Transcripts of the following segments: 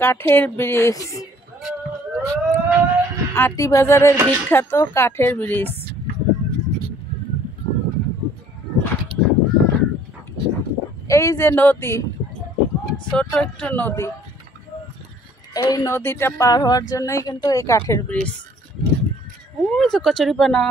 কাঠের ব্রিজ, আটি বাজারের বিখ্যাত কাঠের ব্রিজ। এই যে নদী, ছোট একটু নদী, এই নদীটা পার হওয়ার জন্যই কিন্তু এই কাঠের ব্রিজ। ওই যে কচুরিপানা,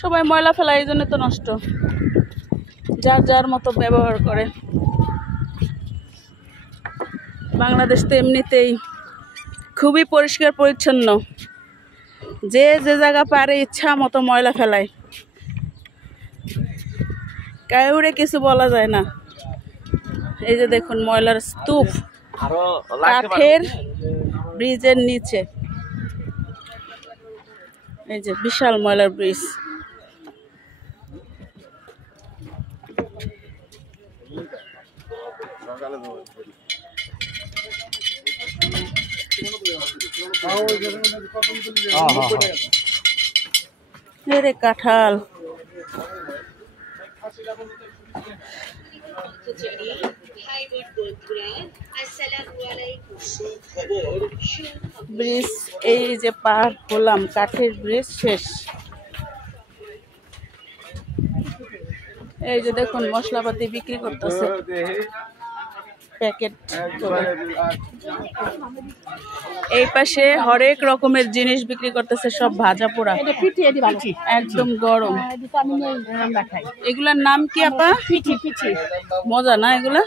সবাই ময়লা ফেলায়, এই জন্য তো নষ্ট, যার যার মতো ব্যবহার করে। বাংলাদেশ তো এমনিতেই খুবই পরিষ্কার পরিচ্ছন্ন, যে যে জায়গা পারে ইচ্ছা মতো ময়লা ফেলায়, কাউরে কিছু বলা যায় না। এই যে দেখুন ময়লার স্তূপ কাঠের ব্রিজের নিচে, এই যে বিশাল ময়লার ব্রিজ। রে কাঁঠাল, ব্রিজ এই যে পার হলাম, কাঠের ব্রিজ শেষ। এই যে দেখুন মশলাপাতি বিক্রি করতেছে প্যাকেট করে। এই পাশে হরেক রকমের জিনিস বিক্রি করতেছে, সব ভাজা পোড়া, একদম গরম। এগুলার নাম কি আপা? মজা না এগুলা?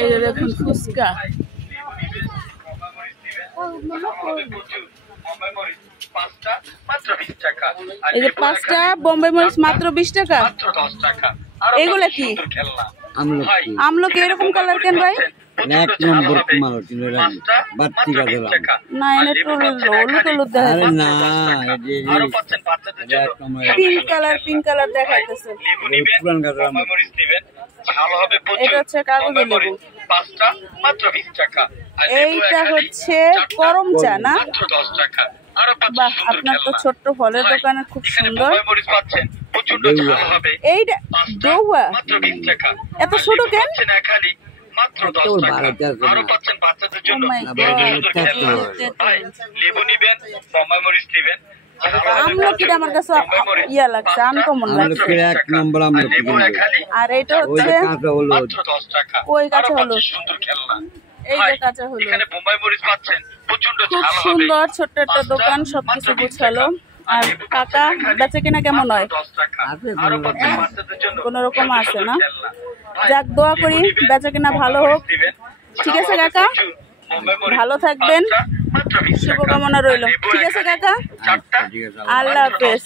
এই যে দেখুন ফুচকা, এই যে 5টা বোম্বাই মরিচ মাত্র 20 টাকা। এগুলা কি? আমলকি। এরকম কালার কেন ভাই? এক নম্বর মাল বাড়তি কাজে না, এনে একটু হলুদ হলুদ দেখা, না পিঙ্ক কালার দেখাইতেছে। পুরান কাজে এটা হচ্ছে কাগজের লেবু, এইটা হচ্ছে করম চা না? বাহ, আপনার তো ছোট্ট ফলের দোকানে খুব সুন্দর। এইটা দৌয়া, এত ছোট কেন? আমলকিটা আমার কাছে ইয়া লাগছে, আনকমন লাগছে। আর এটা হচ্ছে ওই কাঁচা হলুদ, এই যে কাঁচা হলুদ। খুব সুন্দর ছোট্ট একটা দোকান, সবকিছু গুছালো। আর কাকা বেচে কিনা কেমন হয়? কোন রকম আছে না? যাক, দোয়া করি বেচে কিনা ভালো হোক। ঠিক আছে কাকা, ভালো থাকবেন, শুভকামনা রইল। ঠিক আছে কাকা, আল্লাহ হাফেজ।